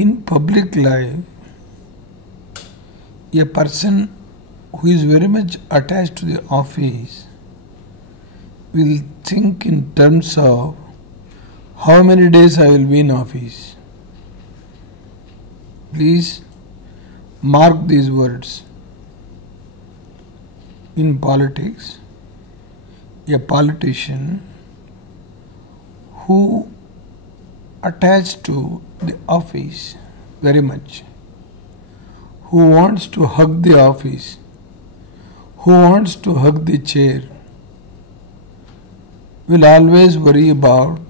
In public life, a person who is very much attached to the office will think in terms of how many days I will be in office. Please mark these words. In politics, a politician who attached to the office very much, who wants to hug the office, who wants to hug the chair, will always worry about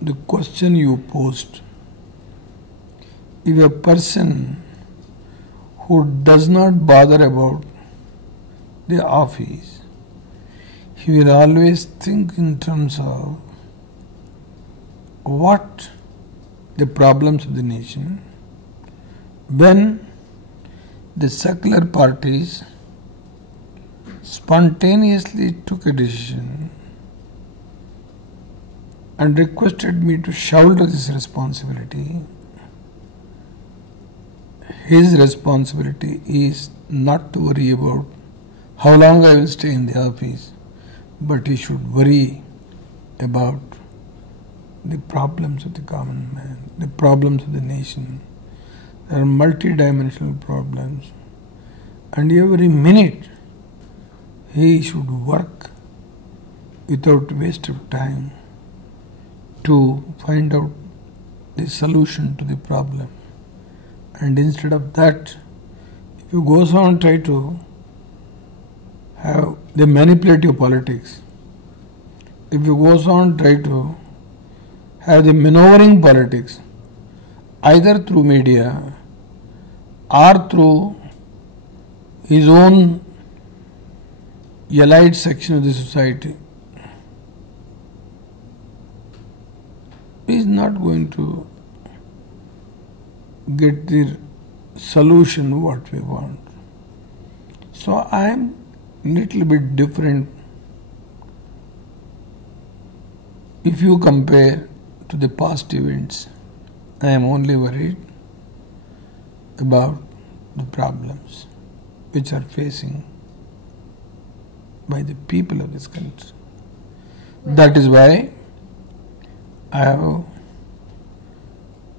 the question you posed. If a person who does not bother about the office, he will always think in terms of what the problems of the nation. When the secular parties spontaneously took a decision and requested me to shoulder this responsibility, his responsibility is not to worry about how long I will stay in the office, but he should worry about the problems of the common man, the problems of the nation. There are multidimensional problems, and every minute he should work without waste of time to find out the solution to the problem. And instead of that, if you go on and try to have the manipulative politics, if you go on and try to have the maneuvering politics, either through media or through his own allied section of the society, he is not going to get the solution what we want. So I am little bit different if you compare to the past events. I am only worried about the problems which are facing by the people of this country. That is why I have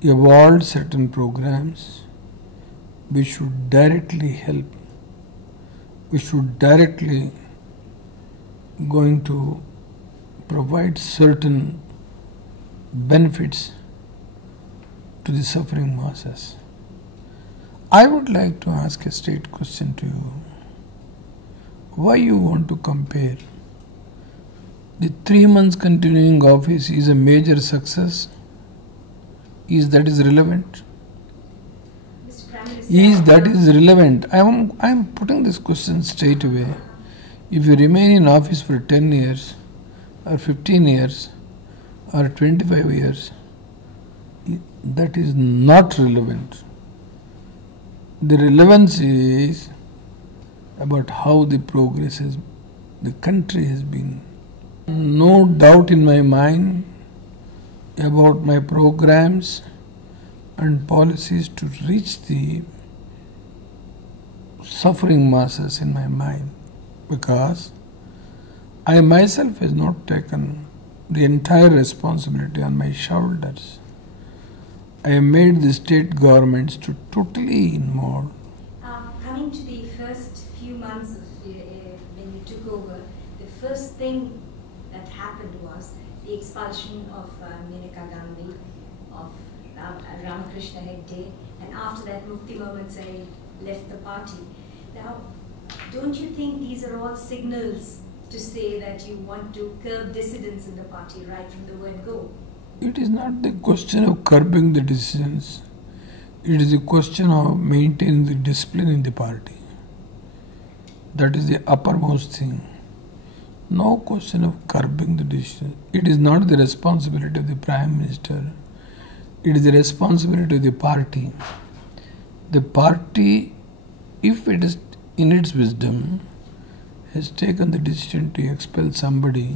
evolved certain programs which should directly help, which should directly going to provide certain benefits to the suffering masses. I would like to ask a straight question to you. Why you want to compare the 3 months continuing office is a major success? Is that is relevant? Is that is relevant? I am putting this question straight away. If you remain in office for 10 years or 15 years or 25 years, that is not relevant. The relevance is about how the progress has, the country has been. No doubt in my mind about my programs and policies to reach the suffering masses in my mind, because I myself has not taken the entire responsibility on my shoulders. I have made the state governments to totally involve. Coming to the first few months of when you took over, the first thing that happened was the expulsion of Maneka Gandhi, of Ramakrishna Hegde, and after that Mukti Mohammed Saeed left the party. Now, don't you think these are all signals to say that you want to curb dissidents in the party right from the word go? It is not the question of curbing the dissidents. It is a question of maintaining the discipline in the party. That is the uppermost thing. No question of curbing the dissidents. It is not the responsibility of the Prime Minister. It is the responsibility of the party. The party, if it is in its wisdom, has taken the decision to expel somebody,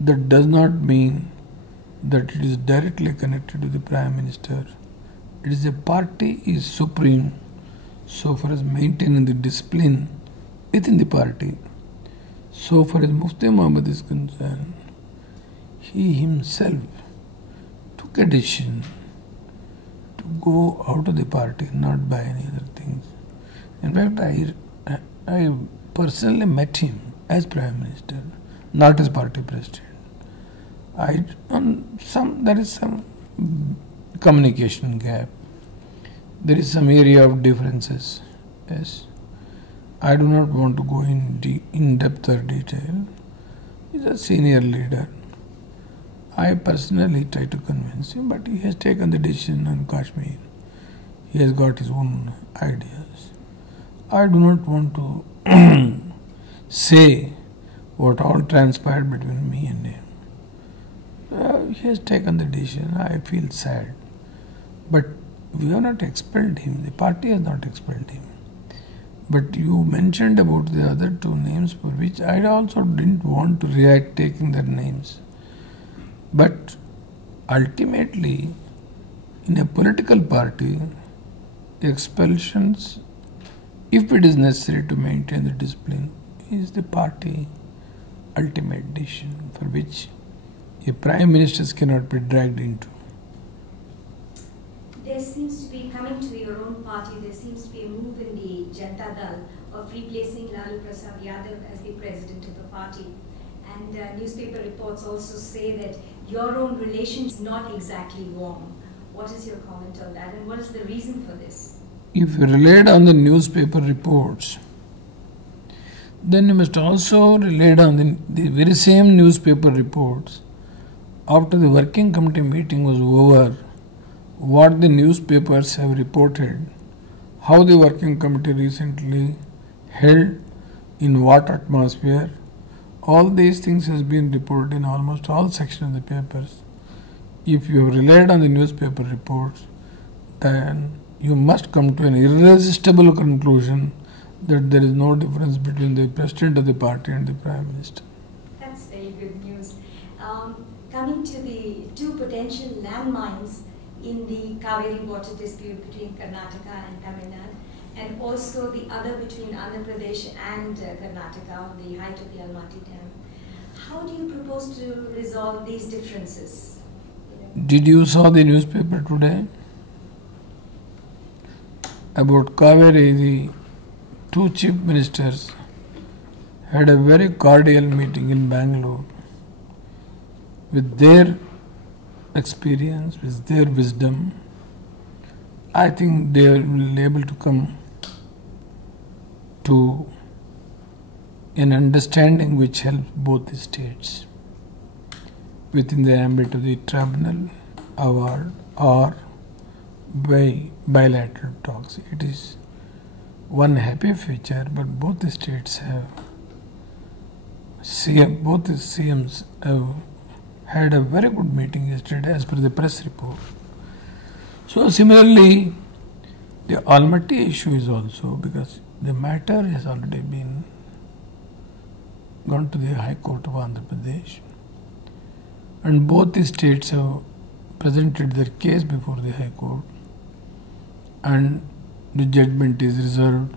that does not mean that it is directly connected to the Prime Minister. It is the party is supreme so far as maintaining the discipline within the party. So far as Mufti Muhammad is concerned, he himself took a decision to go out of the party, not by any other things. In fact, I personally met him as Prime Minister, not as party president. There is some communication gap. There is some area of differences. Yes, I do not want to go in depth or detail. He's a senior leader. I personally tried to convince him, but he has taken the decision on Kashmir. He has got his own ideas. I do not want to say what all transpired between me and him. He has taken the decision. I feel sad. But we have not expelled him. The party has not expelled him. But you mentioned about the other two names for which I also didn't want to react taking their names. But ultimately, in a political party, expulsions, if it is necessary to maintain the discipline, is the party ultimate decision for which a prime minister cannot be dragged into. There seems to be, coming to your own party, there seems to be a move in the Janata Dal of replacing Lalu Prasad Yadav as the president of the party. And newspaper reports also say that your own relation is not exactly warm. What is your comment on that, and what is the reason for this? If you relied on the newspaper reports, then you must also rely on the very same newspaper reports. After the working committee meeting was over, what the newspapers have reported, how the working committee recently held, in what atmosphere, all these things has been reported in almost all sections of the papers. If you have relied on the newspaper reports, then you must come to an irresistible conclusion that there is no difference between the president of the party and the prime minister. That's very good news. Coming to the two potential landmines in the Kaveri water dispute between Karnataka and Tamil Nadu, and also the other between Andhra Pradesh and Karnataka, the height of the Almaty Dam. How do you propose to resolve these differences? Did you saw the newspaper today? About Kaveri, the two chief ministers had a very cordial meeting in Bangalore. With their experience, with their wisdom, I think they will be able to come to an understanding which helps both the states within the ambit of the tribunal award or by bilateral talks. It is one happy feature, but both the states have both the CMs have had a very good meeting yesterday as per the press report. So similarly, the Almaty issue is also, because the matter has already been gone to the High Court of Andhra Pradesh, and both the states have presented their case before the High Court, and the judgment is reserved.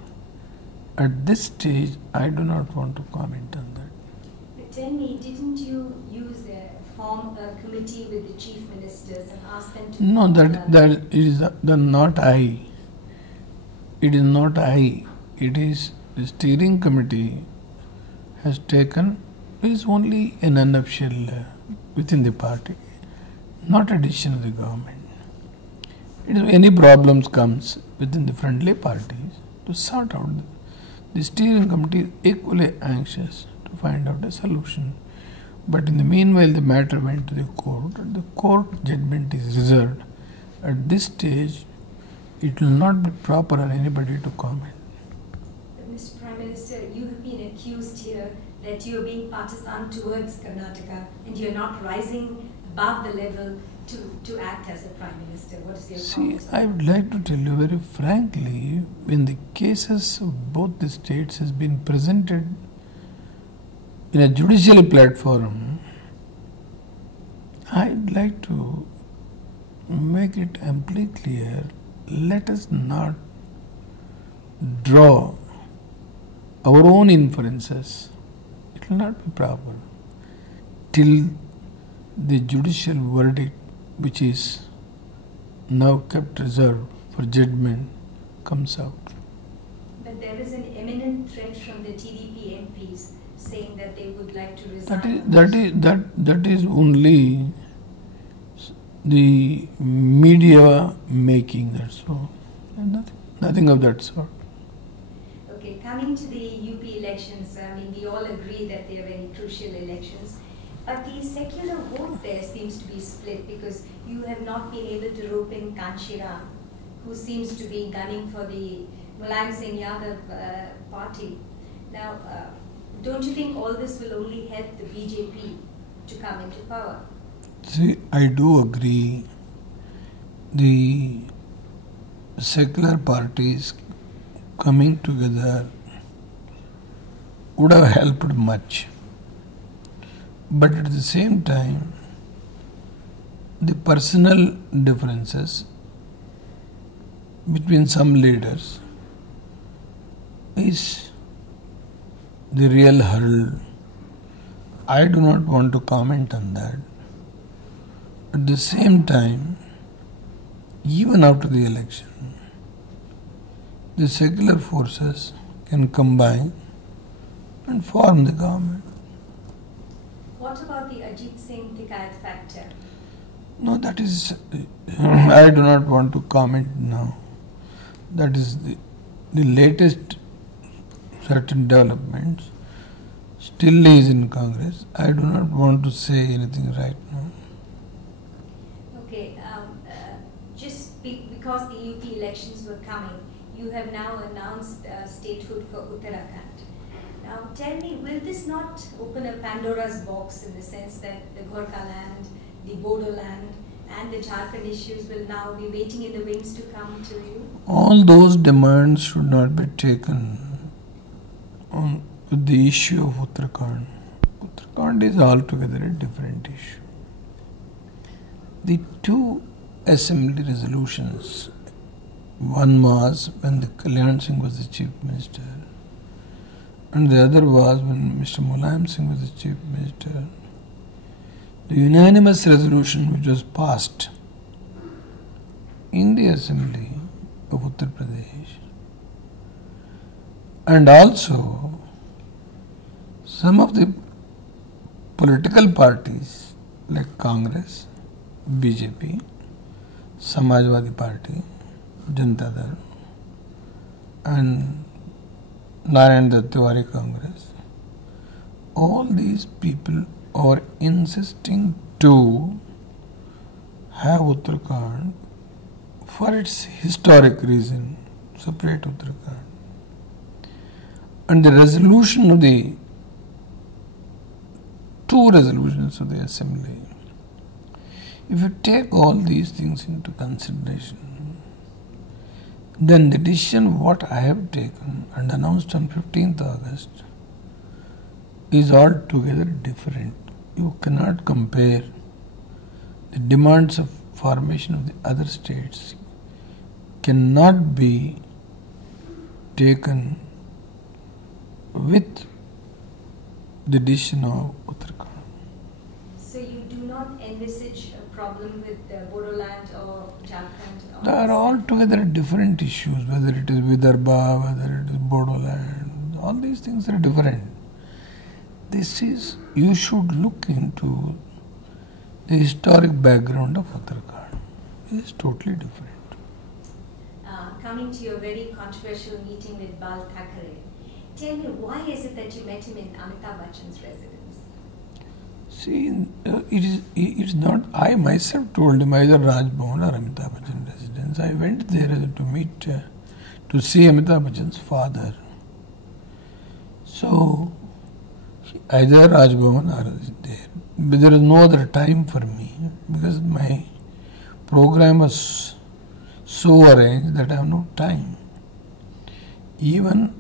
At this stage, I do not want to comment on that. But tell me, didn't you form a committee with the chief ministers and ask them to... No, that is not I. It is not I. It is the steering committee has taken. It is only an unofficial within the party, not a decision of the government. It is any problems comes within the friendly parties to sort out. The steering committee is equally anxious to find out a solution. But in the meanwhile, the matter went to the court, and the court judgment is reserved. At this stage, it will not be proper on anybody to comment. But Mr. Prime Minister, you have been accused here that you are being partisan towards Karnataka and you are not rising above the level to act as a Prime Minister. What is your comment? I would like to tell you very frankly, when the cases of both the states has been presented in a judicial platform, I'd like to make it amply clear let us not draw our own inferences. It will not be proper till the judicial verdict, which is now kept reserved for judgment, comes out. But there is an imminent threat from the TDP MPs saying that they would like to resign. That is only the media making that so. Nothing of that sort. Okay, coming to the UP elections, I mean, we all agree that they are very crucial elections. But the secular vote there seems to be split because you have not been able to rope in Kanchiram, who seems to be gunning for the Mulayam Singh Yadav party. Now, don't you think all this will only help the BJP to come into power? See, I do agree. The secular parties coming together would have helped much. But at the same time, the personal differences between some leaders is the real hurdle. I do not want to comment on that. At the same time, even after the election, the secular forces can combine and form the government. What about the Ajit Singh Tikayat factor? No, that is, I do not want to comment now. That is the latest certain developments. Still is in Congress. I do not want to say anything right now. Okay, because the UP elections were coming, you have now announced statehood for Uttarakhand. Now tell me, will this not open a Pandora's box in the sense that the Gorkha land, the Bodo land and the Jharkhand issues will now be waiting in the wings to come to you? All those demands should not be taken on with the issue of Uttarakhand. Uttarakhand is altogether a different issue. The two assembly resolutions, one was when the Kalyan Singh was the chief minister, and the other was when Mr. Mulayam Singh was the chief minister. The unanimous resolution which was passed in the assembly of Uttar Pradesh, and also some of the political parties like Congress, BJP, Samajwadi Party, Janata Dal, and Narayan Dutt Tiwari Congress, all these people are insisting to have Uttarakhand for its historic reason, separate Uttarakhand. And the resolution of the two resolutions of the assembly, if you take all these things into consideration, then the decision what I have taken and announced on 15th August is altogether different. You cannot compare the demands of formation of the other states cannot be taken with the decision of Uttarakhand. So you do not envisage a problem with Bodoland or Jharkhand? They are altogether different issues, whether it is Vidarbha, whether it is Bodoland, all these things are different. This is, you should look into the historic background of Uttarakhand. It is totally different. Coming to your very controversial meeting with Bal Thackeray, tell me, why is it that you met him in Amitabh Bachchan's residence? See, it is not, I myself told him either Raj Bhavan or Amitabh Bachchan residence. I went there to meet, to see Amitabh Bachchan's father. So, either Raj Bhavan or there. But there is no other time for me because my program was so arranged that I have no time. Even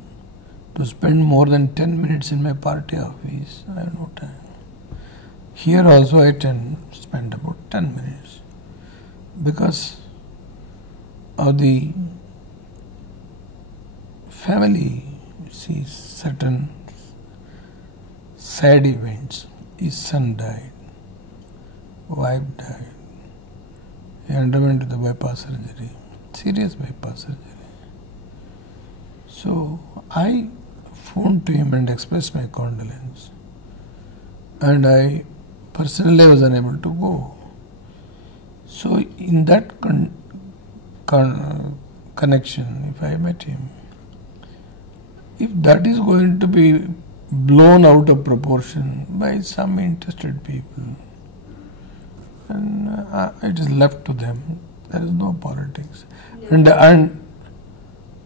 to spend more than 10 minutes in my party office, I have no time. Here also I spend about 10 minutes because of the family sees certain sad events. His son died, wife died. He underwent the bypass surgery, serious bypass surgery. So I phoned to him and expressed my condolence. And I personally was unable to go. So in that connection, if I met him, if that is going to be blown out of proportion by some interested people, and it is left to them. There is no politics. And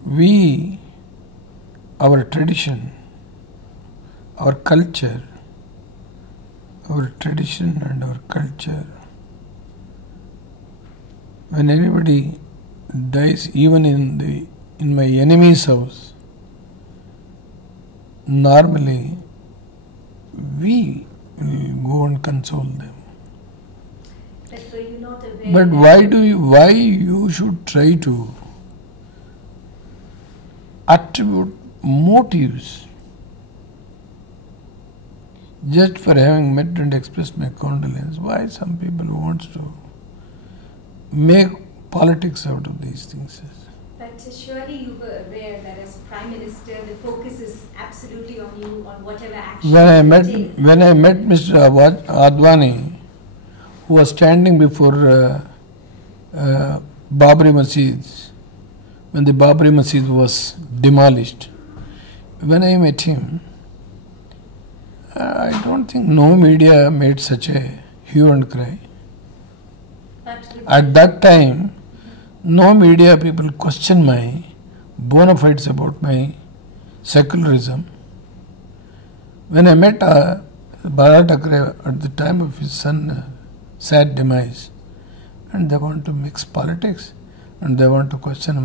we, our tradition, our culture, when anybody dies, even in my enemy's house, normally we will go and console them. But were you not aware? But why you should try to attribute motives just for having met and expressed my condolence? Why some people wants to make politics out of these things? But surely you were aware that as Prime Minister, the focus is absolutely on you, on whatever action When I met Mr. Advani, who was standing before Babri Masjid, when the Babri Masjid was demolished, when I met him, I don't think no media made such a hue and cry. At that time, no media people questioned my bona fides about my secularism. When I met Bala Thackeray at the time of his son's sad demise, and they want to mix politics and they want to question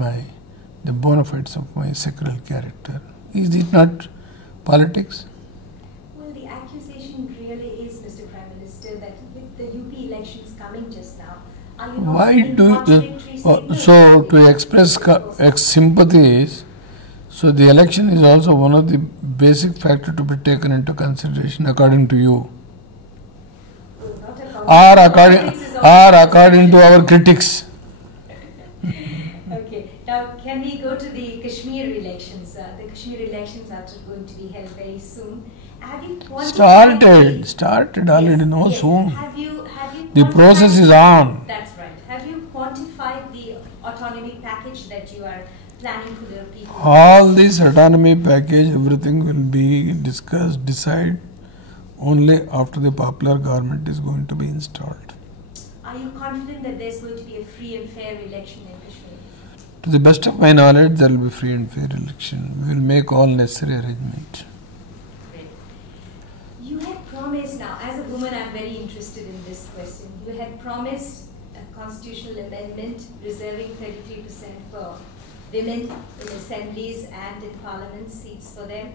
the bona fides of my secular character. Is it not politics? Well, the accusation really is, Mr. Prime Minister, that with the UP elections coming just now, are you not Why do contradictory signals? so to express sympathies? So the election is also one of the basic factors to be taken into consideration, according to you, or according to our critics. Okay. Now, can we go to the Kashmir elections? The Kashmir elections are going to be held very soon. Have you quantified Started already, no yes. soon. Have you The process is on. That's right. Have you quantified the autonomy package that you are planning for the people? All this autonomy package, everything will be discussed, decided only after the popular government is going to be installed. Are you confident that there's going to be a free and fair election in Kashmir? To the best of my knowledge, there will be free and fair election. We will make all necessary arrangements. Great. You had promised, now as a woman I'm very interested in this question, you had promised a constitutional amendment reserving 33% for women in assemblies and in parliament seats for them.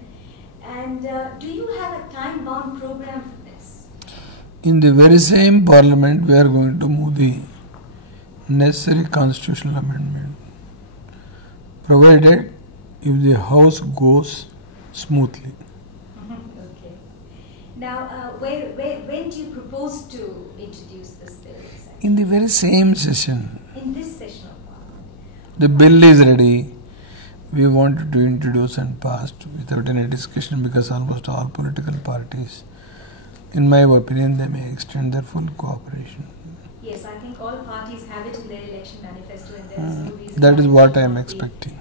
And do you have a time-bound program for this? In the very same parliament, we are going to move the necessary constitutional amendment, provided if the house goes smoothly. Okay. Now, when do you propose to introduce this bill? Exactly? In the very same session. In this session of Parliament? The bill is ready. We wanted to introduce and pass without any discussion, because almost all political parties, in my opinion, they may extend their full cooperation. Yes, I think all parties have it in their election manifesto, and there is no reason. That is what I am expecting.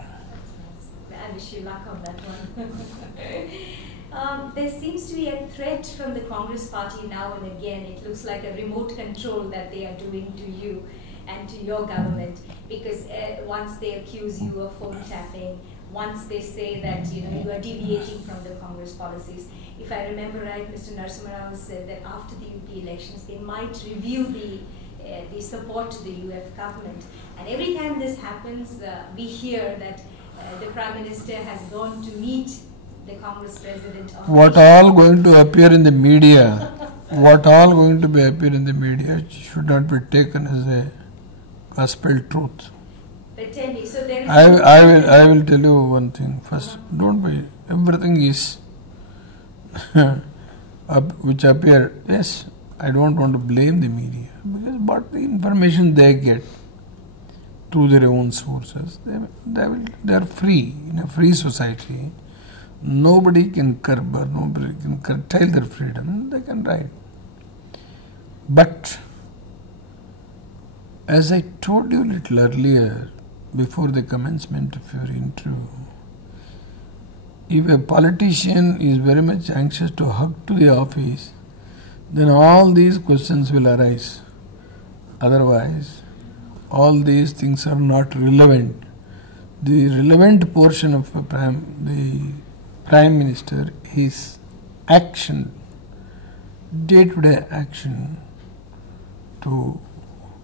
I wish you luck on that one. There seems to be a threat from the Congress party now and again. It looks like a remote control that they are doing to you and to your government, because once they accuse you of phone tapping, once they say that you are deviating from the Congress policies. If I remember right, Mr. Narasimha Rao said that after the UP elections, they might review the support to the UF government. And every time this happens, we hear that the Prime Minister has gone to meet the Congress President. What all going to appear in the media, appear in the media should not be taken as a gospel truth. But tell me, so there is. I will tell you one thing. First, don't be. Everything is which appear. Yes, I don't want to blame the media because but the information they get through their own sources, they are free in a free society. Nobody can curb or nobody can curtail their freedom. They can write. But as I told you a little earlier, before the commencement of your interview, if a politician is very much anxious to hug to the office, then all these questions will arise. Otherwise, all these things are not relevant. The relevant portion of the Prime Minister is action, day-to-day action to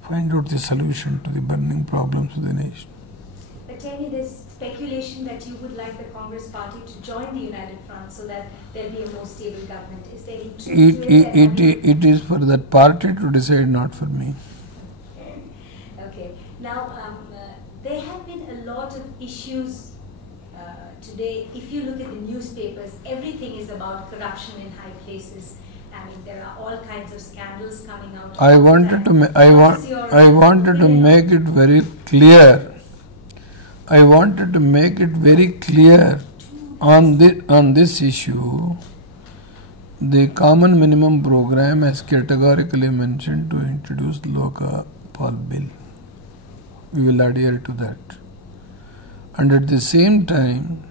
find out the solution to the burning problems of the nation. But tell me, there's speculation that you would like the Congress party to join the United Front so that there'll be a more stable government. Is there any truth to it? It is for that party to decide, not for me. Okay. Now, there have been a lot of issues today. If you look at the newspapers, everything is about corruption in high places. I mean, there are all kinds of scandals coming out. I wanted to make it very clear. I wanted to make it very clear on this issue. The Common Minimum Program has categorically mentioned to introduce Lokpal Bill. We will adhere to that. And at the same time,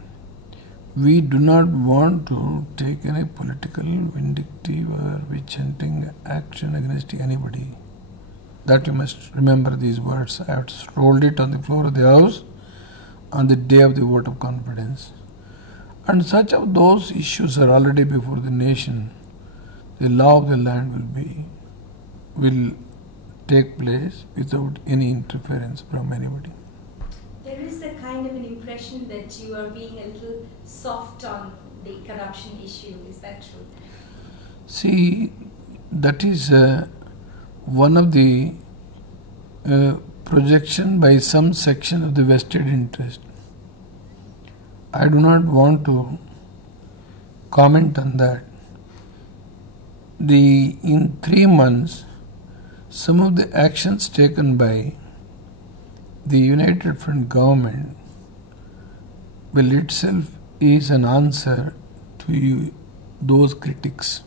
we do not want to take any political, vindictive or witch-hunting action against anybody. That you must remember these words. I have told it on the floor of the House on the day of the vote of confidence. And such of those issues are already before the nation. The law of the land will take place without any interference from anybody. There is a kind of an impression that you are being a little soft on the corruption issue. Is that true? See, that is one of the projection by some section of the vested interest. I do not want to comment on that. In 3 months, some of the actions taken by the United Front government will itself is an answer to those critics.